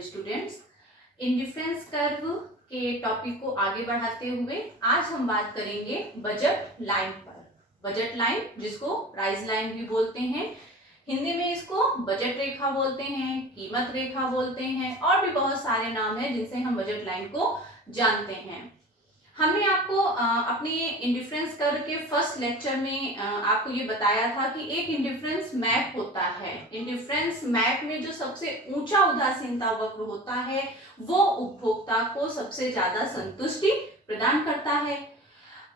Hello students, indifference curve के topic को आगे बढ़ाते हुए आज हम बात करेंगे बजट लाइन पर। बजट लाइन जिसको प्राइस लाइन भी बोलते हैं, हिंदी में इसको बजट रेखा बोलते हैं, कीमत रेखा बोलते हैं और भी बहुत सारे नाम हैं जिनसे हम बजट लाइन को जानते हैं। हमने आपको अपने इंडिफरेंस कर्व के फर्स्ट लेक्चर में आपको ये बताया था कि एक इंडिफरेंस मैप होता है। इंडिफरेंस मैप में जो सबसे ऊंचा उदासीनता वक्र होता है वो उपभोक्ता को सबसे ज्यादा संतुष्टि प्रदान करता है।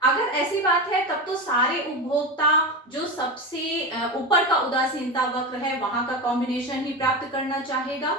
अगर ऐसी बात है तब तो सारे उपभोक्ता जो सबसे ऊपर का उदासीनता वक्र है वहां का कॉम्बिनेशन ही प्राप्त करना चाहेगा।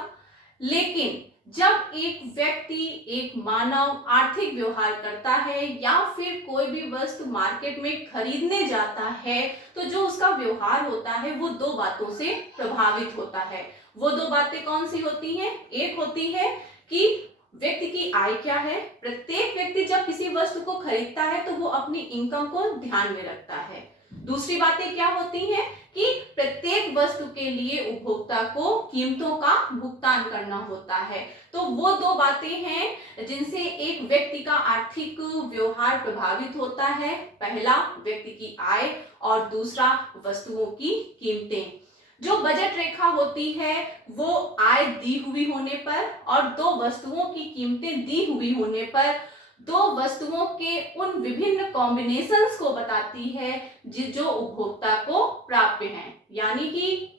लेकिन जब एक व्यक्ति, एक मानव आर्थिक व्यवहार करता है या फिर कोई भी वस्तु मार्केट में खरीदने जाता है तो जो उसका व्यवहार होता है वो दो बातों से प्रभावित होता है। वो दो बातें कौन सी होती हैं? एक होती है कि व्यक्ति की आय क्या है। प्रत्येक व्यक्ति जब किसी वस्तु को खरीदता है तो वो अपनी इनकम को ध्यान में रखता है। दूसरी बातें क्या होती हैं कि प्रत्येक वस्तु के लिए उपभोक्ता को कीमतों का भुगतान करना होता है। तो वो दो बातें हैं जिनसे एक व्यक्ति का आर्थिक व्यवहार प्रभावित होता है। पहला व्यक्ति की आय और दूसरा वस्तुओं की कीमतें। जो बजट रेखा होती है वो आय दी हुई होने पर और दो वस्तुओं की कीमतें दी हुई होने पर दो वस्तुओं के उन विभिन्न कॉम्बिनेशंस को बताती है जो उपभोक्ता को प्राप्य हैं। यानी कि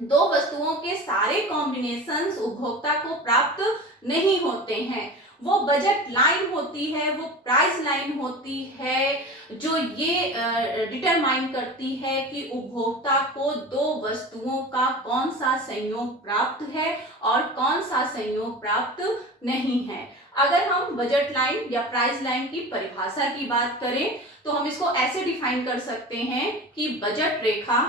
दो वस्तुओं के सारे कॉम्बिनेशंस उपभोक्ता को प्राप्त नहीं होते हैं। वो बजट लाइन होती है, वो प्राइस लाइन होती है जो ये डिटरमाइन करती है कि उपभोक्ता को दो वस्तुओं का कौन सा संयोग प्राप्त है और कौन सा संयोग प्राप्त नहीं है। अगर हम बजट लाइन या प्राइस लाइन की परिभाषा की बात करें तो हम इसको ऐसे डिफाइन कर सकते हैं कि बजट रेखा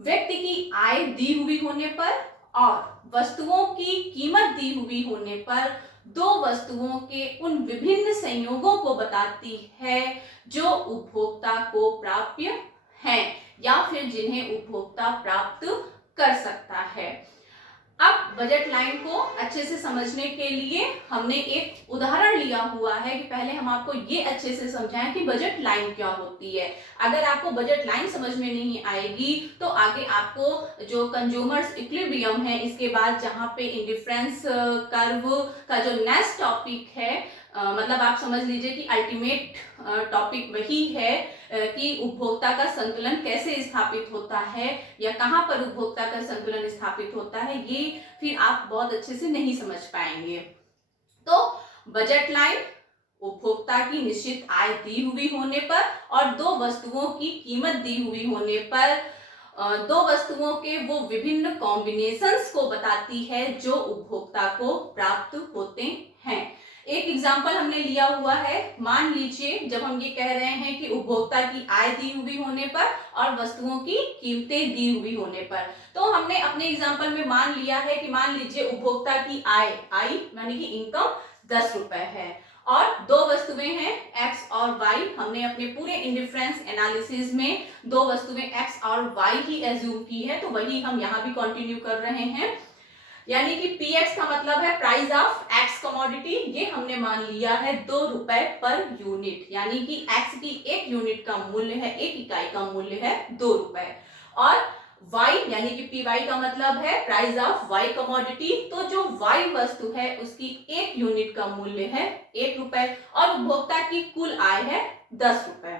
व्यक्ति की आय दी हुई होने पर और वस्तुओं की कीमत दी हुई होने पर दो वस्तुओं के उन विभिन्न संयोगों को बताती है जो उपभोक्ता को प्राप्य हैं या फिर जिन्हें उपभोक्ता प्राप्त कर सकता है। अब बजट लाइन को अच्छे से समझने के लिए हमने एक उदाहरण लिया हुआ है कि पहले हम आपको ये अच्छे से समझाएं कि बजट लाइन क्या होती है। अगर आपको बजट लाइन समझ में नहीं आएगी तो आगे आपको जो कंज्यूमर्स इक्विलिब्रियम है, इसके बाद जहां पे इंडिफरेंस कर्व का जो नेक्स्ट टॉपिक है, मतलब आप समझ लीजिए कि अल्टीमेट टॉपिक वही है कि उपभोक्ता का संतुलन कैसे स्थापित होता है या कहां पर उपभोक्ता का संतुलन स्थापित होता है, ये फिर आप बहुत अच्छे से नहीं समझ पाएंगे। तो बजट लाइन उपभोक्ता की निश्चित आय दी हुई होने पर और दो वस्तुओं की कीमत दी हुई होने पर दो वस्तुओं के वो विभिन्न कॉम्बिनेशंस को बताती है जो उपभोक्ता को प्राप्त होते हैं। एक एग्जाम्पल हमने लिया हुआ है। मान लीजिए जब हम ये कह रहे हैं कि उपभोक्ता की आय दी हुई होने पर और वस्तुओं की कीमतें दी हुई होने पर, तो हमने अपने एग्जाम्पल में मान लिया है कि मान लीजिए उपभोक्ता की आय यानी कि इनकम 10 रुपए है और दो वस्तुएं हैं x और y। हमने अपने पूरे इंडिफरेंस एनालिसिस में दो वस्तुएं x और y ही एज्यूम की है, तो वही हम यहाँ भी कंटिन्यू कर रहे हैं। यानी कि px का मतलब है प्राइस ऑफ x कमोडिटी, ये हमने मान लिया है 2 रुपए पर यूनिट। यानी कि x की एक यूनिट का मूल्य है, एक इकाई का मूल्य है 2 रुपए। और y यानी कि py का मतलब है प्राइस ऑफ y कमोडिटी, तो जो y वस्तु है उसकी एक यूनिट का मूल्य है 1 रुपए और उपभोक्ता की कुल आय है 10 रुपए।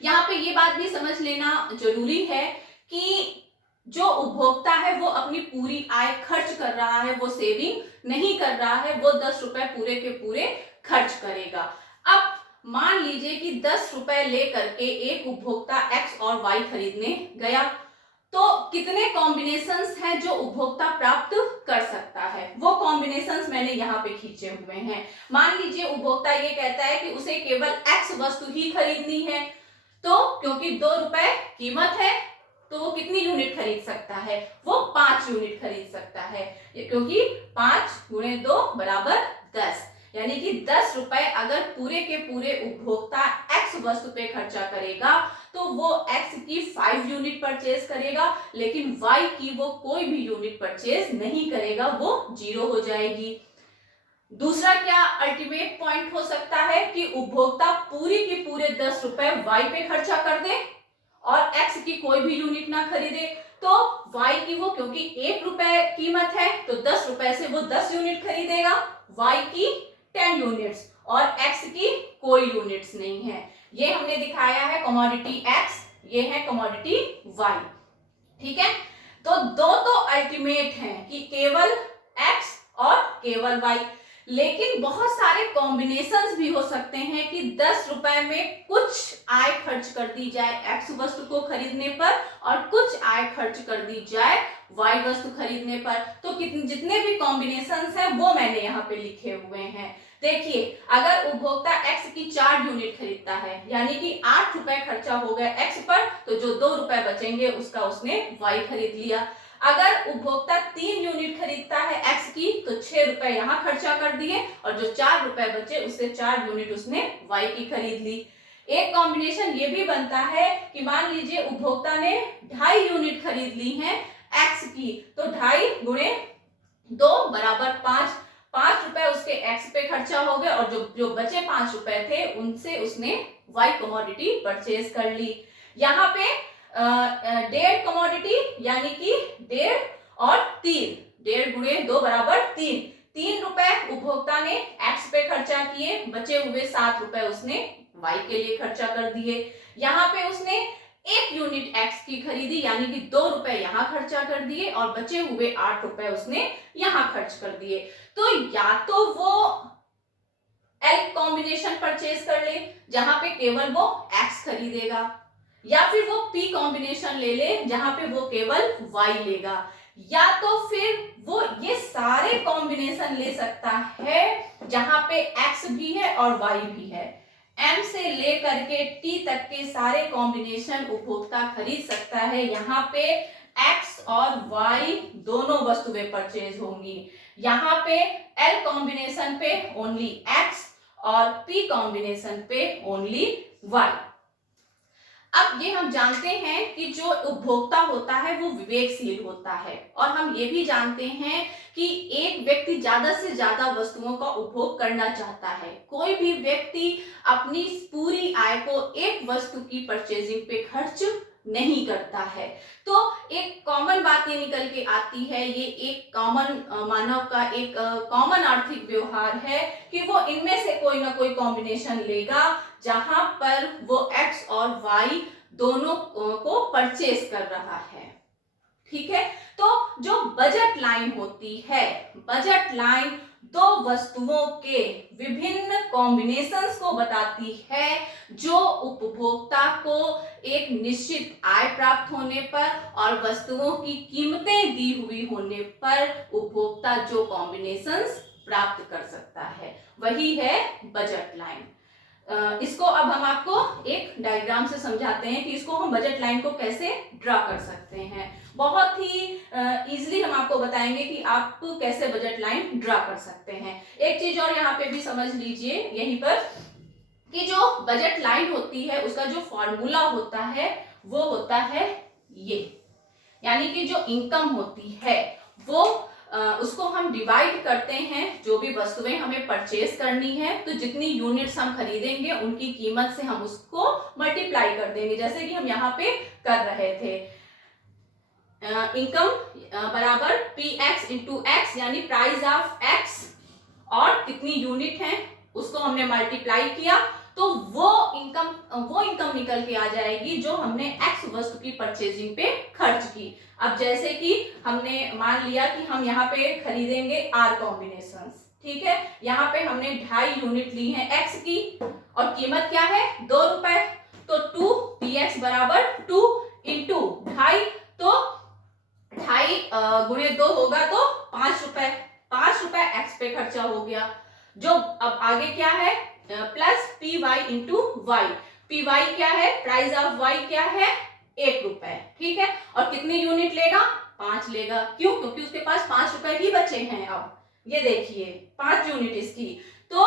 यहाँ पे ये बात भी समझ लेना जरूरी है कि जो उपभोक्ता है वो अपनी पूरी आय खर्च कर रहा है, वो सेविंग नहीं कर रहा है, वो 10 रुपए पूरे के पूरे खर्च करेगा। अब मान लीजिए कि 10 रुपए लेकर के एक उपभोक्ता x और y खरीदने गया, तो कितने कॉम्बिनेशंस हैं जो उपभोक्ता प्राप्त कर सकता है? वो कॉम्बिनेशंस मैंने यहाँ पे खींचे हुए हैं। मान लीजिए उपभोक्ता ये कहता है कि उसे केवल x वस्तु ही खरीदनी है, तो क्योंकि 2 रुपए कीमत है तो वो कितनी यूनिट खरीद सकता है? वो 5 यूनिट खरीद सकता है, क्योंकि 5 गुणे 2 बराबर 10। यानी कि 10 रुपए अगर पूरे के पूरे उपभोक्ता x वस्तु पे खर्चा करेगा तो वो x की 5 यूनिट परचेज करेगा, लेकिन y की वो कोई भी यूनिट परचेज नहीं करेगा, वो 0 हो जाएगी। दूसरा क्या अल्टीमेट पॉइंट हो सकता है कि उपभोक्ता पूरी की पूरे 10 रुपए y पे खर्चा कर दे और x की कोई भी यूनिट ना खरीदे, तो y की वो क्योंकि 1 रुपए कीमत है तो 10 रुपए से वो 10 यूनिट खरीदेगा, y की 10 यूनिट्स और x की कोई यूनिट्स नहीं है। ये हमने दिखाया है कमोडिटी x, ये है कमोडिटी y। ठीक है, तो दो तो अल्टीमेट हैं कि केवल x और केवल y, लेकिन बहुत सारे कॉम्बिनेशंस भी हो सकते हैं कि 10 रुपए में कुछ आय खर्च कर दी जाए x वस्तु को खरीदने पर और कुछ आय खर्च कर दी जाए y वस्तु खरीदने पर। तो जितने भी कॉम्बिनेशंस हैं वो मैंने यहाँ पे लिखे हुए हैं। देखिए, अगर उपभोक्ता x की 4 यूनिट खरीदता है, यानी कि 8 रुपए खर्चा हो गया x पर, तो जो 2 रुपए बचेंगे उसका उसने y खरीद लिया। अगर उपभोक्ता 3 यूनिट खरीदता है x की, तो 6 रुपए यहाँ खर्चा कर दिए और जो 4 रुपए बचे उससे 4 यूनिट उसने y की खरीद ली। एक कॉम्बिनेशन ये भी बनता है कि मान लीजिए उपभोक्ता ने 2.5 यूनिट खरीद ली है x की, तो 2.5 गुणे 2 बराबर 5, 5 रुपए उसके x पे खर्चा हो गए और जो बचे 5 रुपए थे उनसे उसने y कमोडिटी परचेज कर ली। यहाँ पे 1.5 कमोडिटी यानी कि 1.5 और 3, 1.5 गुणे 2 बराबर 3, 3 रुपए उपभोक्ता ने x पे खर्चा किए, बचे हुए 7 रुपए उसने y के लिए खर्चा कर दिए। यहाँ पे उसने 1 यूनिट x की खरीदी, यानी कि 2 रुपए यहाँ खर्चा कर दिए और बचे हुए 8 रुपए उसने यहाँ खर्च कर दिए। तो या तो वो L कॉम्बिनेशन परचेज कर ले जहां पे केवल वो x खरीदेगा, या फिर वो P कॉम्बिनेशन ले ले जहां पे वो केवल y लेगा, या तो फिर वो ये सारे कॉम्बिनेशन ले सकता है जहां पे x भी है और y भी है। M से लेकर के T तक के सारे कॉम्बिनेशन उपभोक्ता खरीद सकता है। यहाँ पे x और y दोनों वस्तुएं परचेज होंगी। यहाँ पे L कॉम्बिनेशन पे ओनली x और P कॉम्बिनेशन पे ओनली y। अब ये हम जानते हैं कि जो उपभोक्ता होता है वो विवेकशील होता है, और हम ये भी जानते हैं कि एक व्यक्ति ज्यादा से ज्यादा वस्तुओं का उपभोग करना चाहता है। कोई भी व्यक्ति अपनी पूरी आय को एक वस्तु की परचेजिंग पे खर्च नहीं करता है। तो एक कॉमन बात ये निकल के आती है, ये एक कॉमन मानव का एक कॉमन आर्थिक व्यवहार है कि वो इनमें से कोई ना कोई कॉम्बिनेशन लेगा जहां पर वो x और y दोनों को परचेज कर रहा है। ठीक है, तो जो बजट लाइन होती है, बजट लाइन दो वस्तुओं के विभिन्न कॉम्बिनेशंस को बताती है जो उपभोक्ता को एक निश्चित आय प्राप्त होने पर और वस्तुओं की कीमतें दी हुई होने पर उपभोक्ता जो कॉम्बिनेशंस प्राप्त कर सकता है, वही है बजट लाइन। इसको अब हम आपको एक डायग्राम से समझाते हैं कि इसको हम बजट लाइन को कैसे ड्रा कर सकते हैं। बहुत ही इजीली हम आपको बताएंगे कि आप कैसे बजट लाइन ड्रा कर सकते हैं। एक चीज और यहाँ पे भी समझ लीजिए यहीं पर कि जो बजट लाइन होती है उसका जो फॉर्मूला होता है वो होता है ये, यानी कि जो इनकम होती है वो उसको हम डिवाइड करते हैं, जो भी वस्तुएं हमें परचेज करनी है तो जितनी यूनिट्स हम खरीदेंगे उनकी कीमत से हम उसको मल्टीप्लाई कर देंगे, जैसे कि हम यहाँ पे कर रहे थे। इनकम बराबर px इंटू एक्स, यानी प्राइस ऑफ x और कितनी यूनिट है उसको हमने मल्टीप्लाई किया तो वो इनकम निकल के आ जाएगी जो हमने x वस्तु की परचेजिंग पे खर्च की। अब जैसे कि हमने मान लिया कि हम यहाँ पे खरीदेंगे R कॉम्बिनेशंस, ठीक है, यहाँ पे हमने 2.5 यूनिट ली है x की और कीमत क्या है 2 रुपए, तो 2px बराबर 2 इंटू 2.5, तो 2.5 गुणे 2 होगा तो 5 रुपए, 5 रुपए x पे खर्चा हो गया। जो अब आगे क्या है plus P Y into Y, P Y क्या है, प्राइस ऑफ वाई क्या है 1 रुपए, ठीक है, और कितनी यूनिट लेगा 5 लेगा, क्यों, क्योंकि उसके पास 5 रुपए ही बचे हैं। अब ये देखिए 5 यूनिट इसकी, तो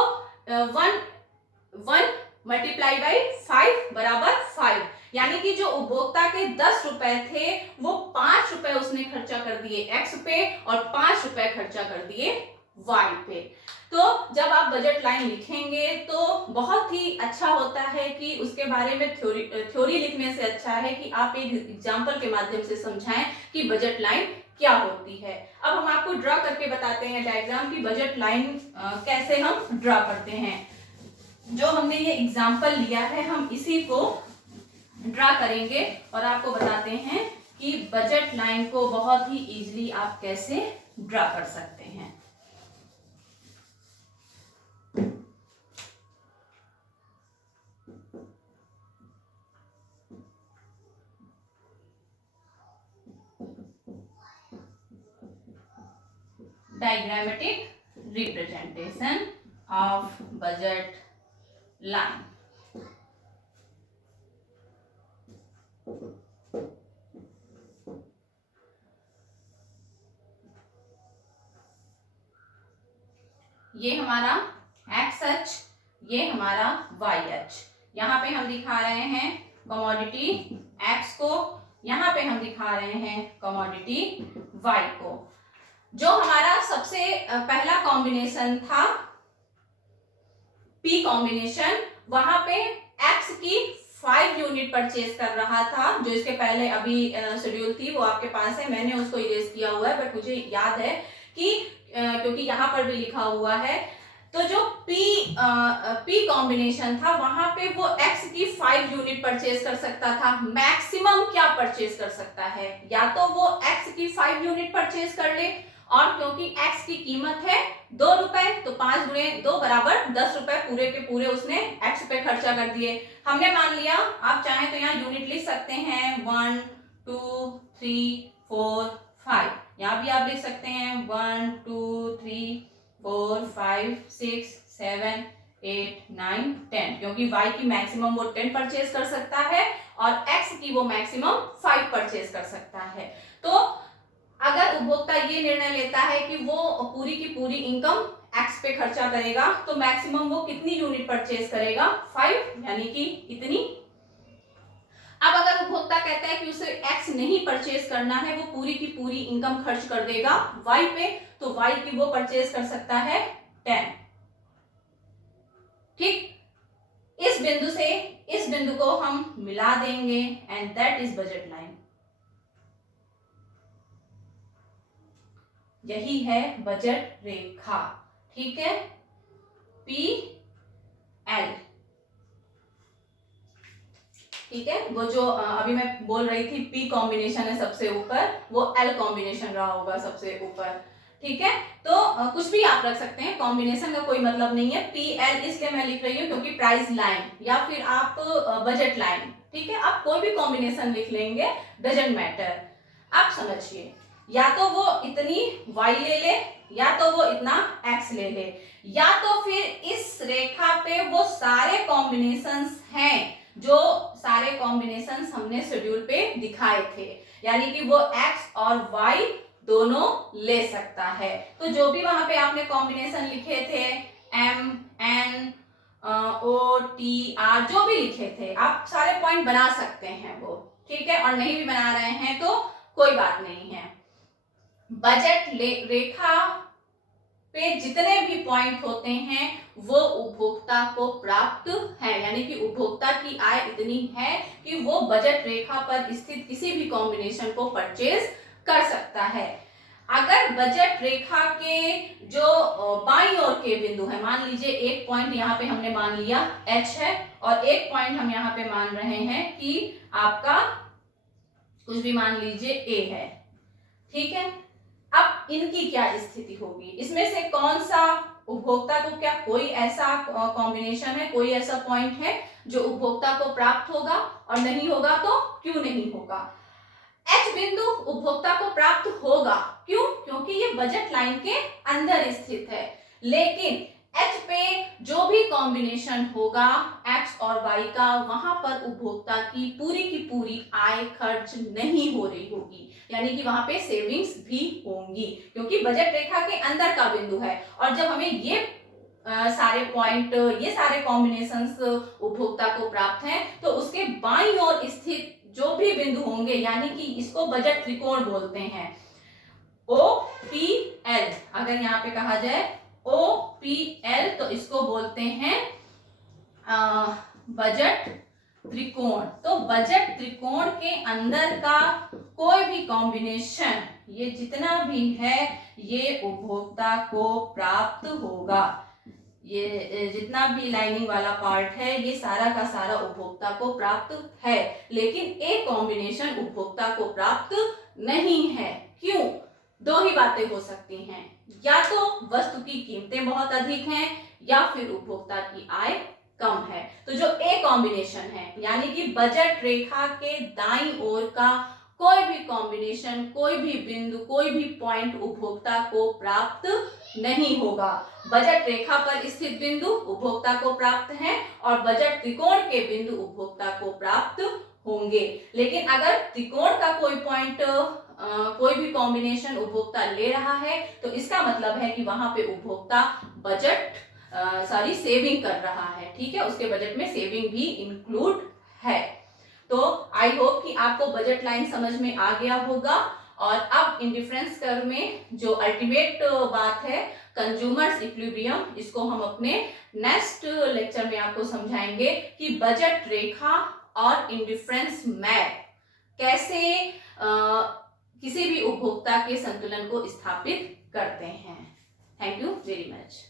1 मल्टीप्लाई बाई 5 बराबर 5, यानी कि जो उपभोक्ता के 10 रुपए थे वो 5 रुपए उसने खर्चा कर दिए एक्स पे और 5 रुपए खर्चा कर दिए वाई पे। तो जब आप बजट लाइन लिखेंगे तो बहुत ही अच्छा होता है कि उसके बारे में थ्योरी लिखने से अच्छा है कि आप एक एग्जाम्पल के माध्यम से समझाएं कि बजट लाइन क्या होती है। अब हम आपको ड्रॉ करके बताते हैं डायग्राम की बजट लाइन कैसे हम ड्रॉ करते हैं। जो हमने ये एग्जाम्पल लिया है हम इसी को ड्रा करेंगे और आपको बताते हैं कि बजट लाइन को बहुत ही इजीली आप कैसे ड्रा कर सकते हैं। Diagrammatic representation of budget line. ये हमारा एक्स अक्ष, ये हमारा वाई अक्ष। यहाँ पे हम दिखा रहे हैं कमोडिटी एक्स को, यहाँ पे हम दिखा रहे हैं कमोडिटी वाई को। जो हमारा सबसे पहला कॉम्बिनेशन था पी कॉम्बिनेशन, वहां पे एक्स की 5 यूनिट परचेज कर रहा था। जो इसके पहले अभी शेड्यूल थी वो आपके पास है, मैंने उसको इरेज किया हुआ है बट मुझे याद है कि क्योंकि यहाँ पर भी लिखा हुआ है। तो जो पी कॉम्बिनेशन था वहां पे वो एक्स की 5 यूनिट परचेज कर सकता था। मैक्सिमम क्या परचेज कर सकता है, या तो वो एक्स की 5 यूनिट परचेज कर ले, और क्योंकि एक्स की कीमत है 2 रुपए तो 5 गुणे 2 बराबर 10 रुपए पूरे के पूरे उसने एक्स पे खर्चा कर दिए। हमने मान लिया, आप चाहें तो यहाँ यूनिट लिख सकते हैं 1 2 3 4 5, यहाँ भी आप लिख सकते हैं 1 2 3 4 5 6 7 8 9 10, क्योंकि y की मैक्सिमम वो 10 परचेज कर सकता है और x की वो मैक्सिमम 5 परचेज कर सकता है। तो अगर उपभोक्ता ये निर्णय लेता है कि वो पूरी की पूरी इनकम x पे खर्चा करेगा तो मैक्सिमम वो कितनी यूनिट परचेज करेगा, 5, यानी कि इतनी। अब अगर उपभोक्ता कहता है कि उसे x नहीं परचेज करना है, वो पूरी की पूरी इनकम खर्च कर देगा y पे, तो y की वो परचेज कर सकता है 10। ठीक, इस बिंदु से इस बिंदु को हम मिला देंगे and that is budget line. यही है बजट रेखा। ठीक है, पी एल। ठीक है, वो जो अभी मैं बोल रही थी पी कॉम्बिनेशन है सबसे ऊपर, वो एल कॉम्बिनेशन रहा होगा सबसे ऊपर। ठीक है, तो कुछ भी आप रख सकते हैं, कॉम्बिनेशन का कोई मतलब नहीं है। पी एल इसलिए मैं लिख रही हूँ क्योंकि प्राइस लाइन या फिर आप बजट लाइन, ठीक है, आप कोई भी कॉम्बिनेशन लिख लेंगे, डजंट मैटर। आप समझिए, या तो वो इतनी y ले ले, या तो वो इतना x ले ले, या तो फिर इस रेखा पे वो सारे कॉम्बिनेशंस हैं जो सारे कॉम्बिनेशंस हमने शेड्यूल पे दिखाए थे, यानी कि वो x और y दोनों ले सकता है। तो जो भी वहां पे आपने कॉम्बिनेशन लिखे थे m n o t r, जो भी लिखे थे आप सारे पॉइंट बना सकते हैं वो, ठीक है, और नहीं भी बना रहे हैं तो कोई बात नहीं है। बजट रेखा पे जितने भी पॉइंट होते हैं वो उपभोक्ता को प्राप्त है, यानी कि उपभोक्ता की आय इतनी है कि वो बजट रेखा पर स्थित किसी भी कॉम्बिनेशन को परचेज कर सकता है। अगर बजट रेखा के जो बाईं ओर के बिंदु है, मान लीजिए एक पॉइंट यहाँ पे हमने मान लिया H है और एक पॉइंट हम यहाँ पे मान रहे हैं कि आपका कुछ भी मान लीजिए A है, ठीक है। अब इनकी क्या स्थिति होगी, इसमें से कौन सा उपभोक्ता को, क्या कोई ऐसा कॉम्बिनेशन है, कोई ऐसा पॉइंट है जो उपभोक्ता को प्राप्त होगा, और नहीं होगा तो क्यों नहीं होगा। H बिंदु उपभोक्ता को प्राप्त होगा, क्यों, क्योंकि ये बजट लाइन के अंदर स्थित है। लेकिन H पे जो भी कॉम्बिनेशन होगा X और Y का, वहां पर उपभोक्ता की पूरी आय खर्च नहीं हो रही होगी, यानी कि वहां पे सेविंग्स भी होंगी, क्योंकि बजट रेखा के अंदर का बिंदु है। और जब हमें ये सारे पॉइंट, ये सारे कॉम्बिनेशंस उपभोक्ता को प्राप्त हैं, तो उसके बाईं ओर स्थित जो भी बिंदु होंगे, यानी कि इसको बजट त्रिकोण बोलते हैं। OPL, अगर यहाँ पे कहा जाए OPL तो इसको बोलते हैं बजट त्रिकोण। तो बजट त्रिकोण के अंदर का कोई भी कॉम्बिनेशन, ये जितना भी है, ये उपभोक्ता को प्राप्त होगा। ये जितना भी लाइनिंग वाला पार्ट है, ये सारा का सारा उपभोक्ता को प्राप्त है, लेकिन एक कॉम्बिनेशन उपभोक्ता को प्राप्त नहीं है। क्यों? दो ही बातें हो सकती हैं, या तो वस्तु की कीमतें बहुत अधिक हैं, या फिर उपभोक्ता की आय कम है। तो जो ए कॉम्बिनेशन है, यानी कि बजट रेखा के दाईं ओर का कोई भी कॉम्बिनेशन, कोई भी बिंदु, कोई भी पॉइंट उपभोक्ता को प्राप्त नहीं होगा। बजट रेखा पर स्थित बिंदु उपभोक्ता को प्राप्त है और बजट त्रिकोण के बिंदु उपभोक्ता को प्राप्त होंगे। लेकिन अगर त्रिकोण का कोई पॉइंट, कोई भी कॉम्बिनेशन उपभोक्ता ले रहा है, तो इसका मतलब है कि वहां पे उपभोक्ता बजट सेविंग कर रहा है। ठीक है, उसके बजट में सेविंग भी इंक्लूड है। तो आई होप कि आपको बजट लाइन समझ में आ गया होगा। और अब इंडिफरेंस कर्व में जो अल्टीमेट बात है, कंज्यूमर्स इक्विलिब्रियम, इसको हम अपने नेक्स्ट लेक्चर में आपको समझाएंगे कि बजट रेखा और इंडिफरेंस मैप कैसे किसी भी उपभोक्ता के संतुलन को स्थापित करते हैं। Thank you very much.